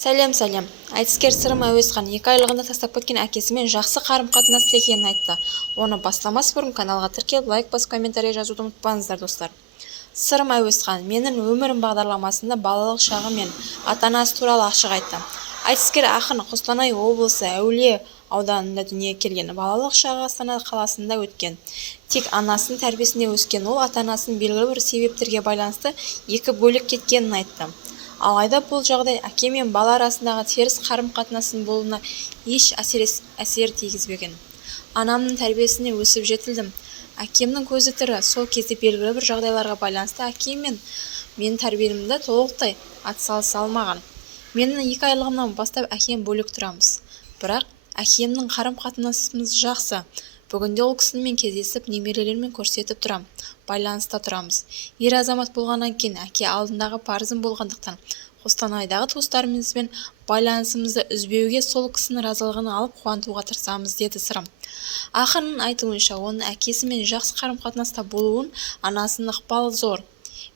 Сәлем. Айтыскер Сырым Әуезхан 2 айлығында тастап кеткен әкесімен жақсы қарым-қатынаста екенін айтты. Оны бастамас бұрын каналға тіркеліп, лайк басып, комментарий жазуды ұмытпаңыздар, достар. Сырым Әуезхан менің өмірім бағдарламасында балалық шағы мен ата-анасы туралы ашық айтты. Айтыскер ақын Қостанай облысы Әулие ауданында дүниеге келген. Балалық шағы Астана қаласында өткен. Тек анасының тәрбиесінде өскен ол ата-анасын белгілі бір себептерге байланысты екі бөлек кеткенін айтты. Алайда бұл жағдай әке мен бала арасындағы теріс қарым-қатынастың болуына еш әсер тигізбеген. Анамның тәрбиесіне өсіп жетілдім. Әкемнің көзі тірі, сол кезде белгілі бір жағдайларға байланысты әкем мен менің тәрбиемді толықтай атсалыса алмаған. Менің 2 айлығымнан бастап әкем бөлек тұрамыз. Бірақ әкемнің қарым-қатынасымыз жақсы. Бүгінде ол кісімен кездесіп, немерелермен көрсетіп тұрам. Байланыста тұрамыз. Ер азамат болғаннан кейін әке алдындағы парызым болғандықтан Қостанайдағы туыстарымызбен байланысымызды үзбеуге сол кісінің разылығын алып қуантуға тырысамыз, деді Сырым. Ақынның айтуынша, оның әкесімен жақсы қарым-қатынаста болуын анасының ықпалы зор.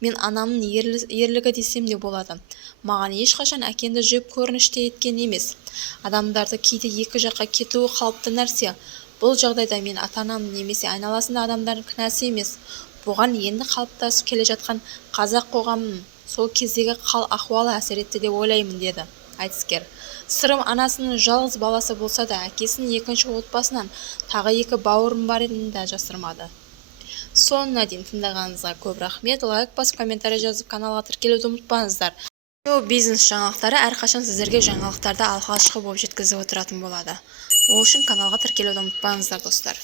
Мен анамның ерлігі десем де болады. Маған ешқашан әкемді жек көрініште еткен емес. Адамдарды кейде екі жаққа кетуі қалыпты нәрсе. Бұл жағдайда мен ата-анамның немесе айналасында адамдардың кінәсі емес. Бұған енді қалыптасып келе жатқан қазақ қоғамының сол кездегі ахуалы әсер етті деп ойлаймын, деді айтыскер. Сырым анасының жалғыз баласы болса да, әкесінің екінші отбасынан тағы 2 бауырым барының да жасырмады. Соңына дейін тыңдағаныңызға көп рахмет. Лайк басып, комментарий жазып, каналға тіркелуді ұмытпаңыздар. Шоу-бизнес жаңалықтары әрқашан сіздерге жаңалықтарды алғашқы болып жеткізіп отыратын болады. Ол үшін каналға тіркелуді ұмытпаңыздар, достар.